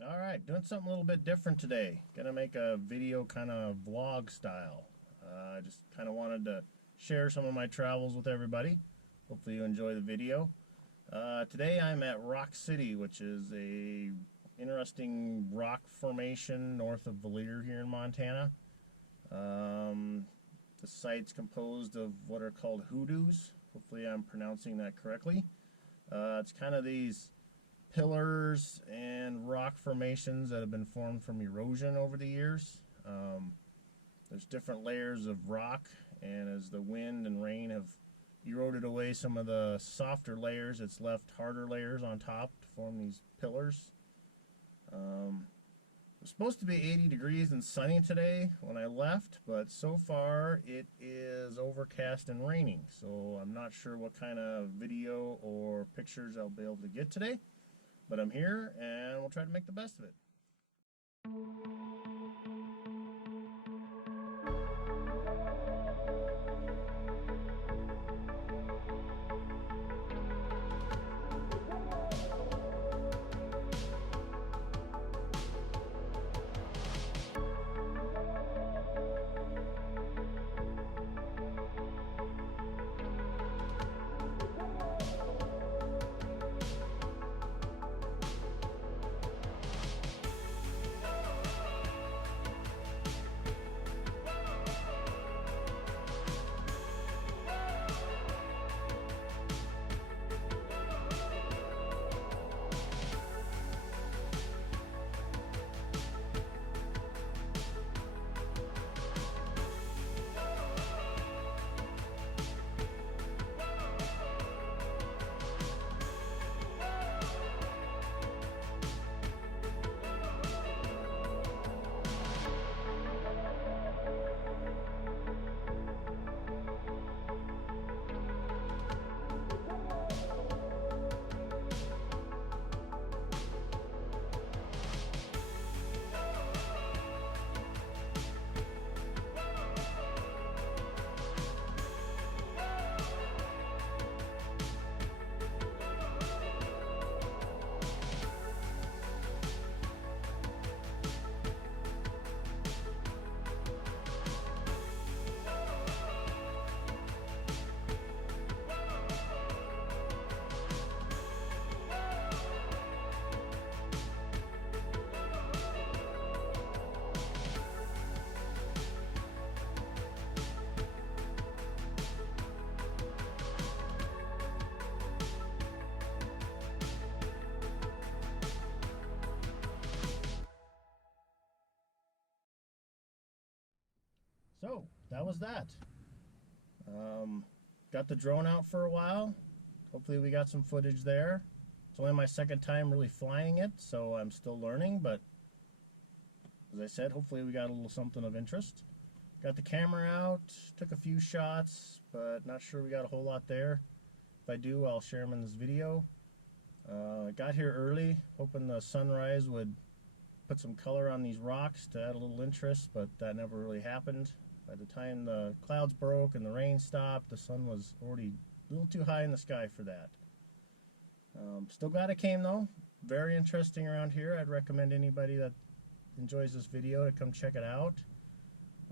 Alright, doing something a little bit different today. Gonna make a video kind of vlog style. I just kind of wanted to share some of my travels with everybody. Hopefully you enjoy the video. Today I'm at Rock City, which is a interesting rock formation north of Valier here in Montana. The site's composed of what are called hoodoos. Hopefully I'm pronouncing that correctly. It's kind of these pillars and rock formations that have been formed from erosion over the years. There's different layers of rock, and as the wind and rain have eroded away some of the softer layers, it's left harder layers on top to form these pillars. It was supposed to be 80 degrees and sunny today when I left, but so far it is overcast and raining, so I'm not sure what kind of video or pictures I'll be able to get today. But I'm here, and we'll try to make the best of it. So, that was that. Got the drone out for a while. Hopefully we got some footage there. It's only my second time really flying it, so I'm still learning, but as I said, hopefully we got a little something of interest. Got the camera out, took a few shots, but not sure we got a whole lot there. If I do, I'll share them in this video. I got here early, hoping the sunrise would put some color on these rocks to add a little interest, but that never really happened. By the time the clouds broke and the rain stopped, the sun was already a little too high in the sky for that. Still glad I came though. Very interesting around here. I'd recommend anybody that enjoys this video to come check it out.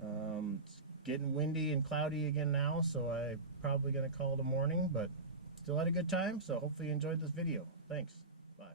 It's getting windy and cloudy again now, so I'm probably going to call it a morning, but still had a good time, so hopefully you enjoyed this video. Thanks. Bye.